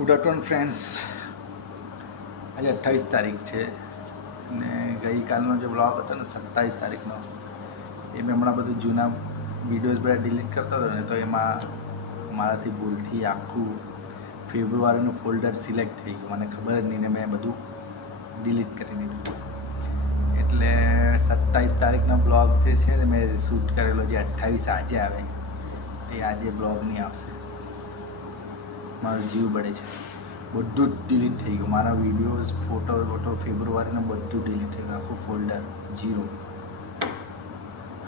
Good afternoon friends. આજે 28 તારીખ છે અને ગઈકાલનો જે બ્લોગ હતો ને 27 તારીખનો એ મેં હમણાં બધું જૂના વિડીયોઝ બધા ડિલીટ કરતો હતો ને, તો એમાં મારાથી ભૂલથી આખું ફેબ્રુઆરીનું ફોલ્ડર સિલેક્ટ થઈ ગયું. મને ખબર જ નહીં ને મેં બધું ડિલીટ કરી દીધું. એટલે 27 તારીખનો બ્લોગ જે છે ને મેં શૂટ કરેલો, જે 28 આજે આવે એ આજે બ્લોગ નહીં આવશે. મારો જીવ બળે છે. બધું જ ડિલીટ થઈ ગયું. મારા વિડીયોઝ, ફોટો ફેબ્રુઆરીનું બધું ડિલીટ થઈ ગયું, આખું ફોલ્ડર ઝીરો.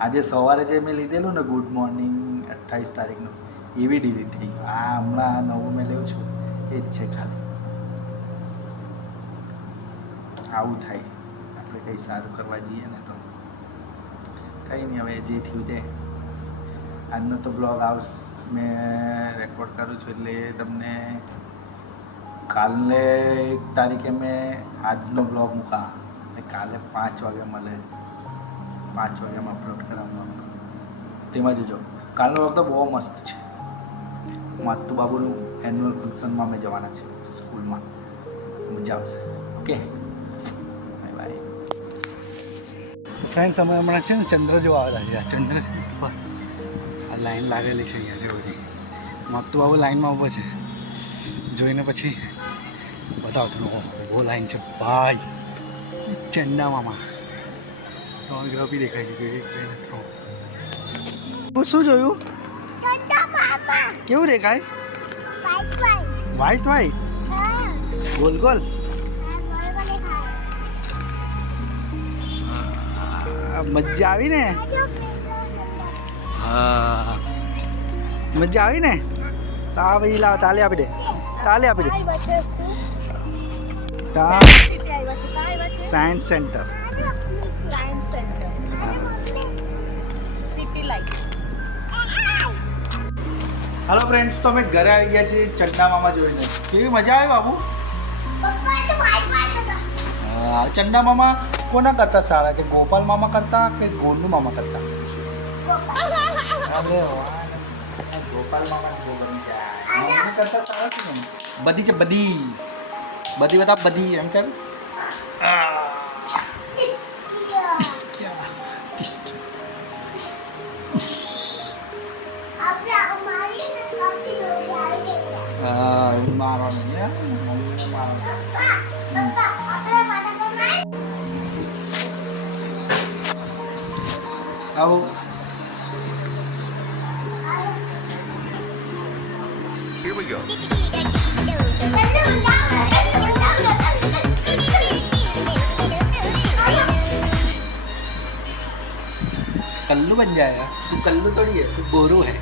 આજે સવારે જે મેં લીધેલું ને ગુડ મોર્નિંગ 28 તારીખનું એ બી ડિલીટ થઈ ગયું. આ હમણાં નવું મેં લેવું છું એ જ છે ખાલી. આવું થાય. આપણે કંઈ સારું કરવા જઈએ ને તો કંઈ નહીં. હવે જે થયું તે આજનો તો બ્લોગ આવશે, મેં રેકોર્ડ કરું છું એટલે તમને કાલે 1 તારીખે મેં આજનો બ્લોગ મૂકા એટલે કાલે 5 વાગે મળે. 5 વાગ્યામાં અપલોડ કરાવવાનો. તેમાં જોજો કાલનો બ્લોગ તો બહુ મસ્ત છે. માતુ બાબુનું એન્યુઅલ ફંક્શનમાં અમે જવાના છે સ્કૂલમાં. મજા આવશે. Okay, bye bye. તો ફ્રેન્ડ્સ, અમે હમણાં છે ને ચંદ્ર જોવા આવેલા છે. આ ચંદ્ર પર આ લાઈન લાગેલી છે અહીંયા જો બધી. માતુ બાબુ લાઈનમાં ઊભો છે. જોઈને પછી બતાવો તમે. બહુ લાઈન છે ભાઈ. ચંદા મામા તો ગ્રહ બી દેખાય છે. શું જોયું? કેવું દેખાય? White white goal goal. મજા આવી ને? હા, મજા આવી ને? તા ભાઈ લાવ, તાલે આપી દે, તાલે આપી દે. Science centre. હેલો ફ્રેન્ડ્સ, તો અમે ઘરે આવી ગયા છીએ ચંદા મામા જોઈને. કેવી મજા આવી બાબુ? ચંદા મામા કોના કરતા સારા છે? ગોપાલ મામા કરતા કે ગોંડુ મામા કરતા? અરે વાહ, ગોપાલ મામા બહુ ગમી જાય. કરતા સારા છે ને? બધી છે બધી. બધી બતા બધી એમ કેમ? મારો આવો. Here we go. कल्लू बन जाएगा तू. कल्लू थोड़ी है तू, गोरू है.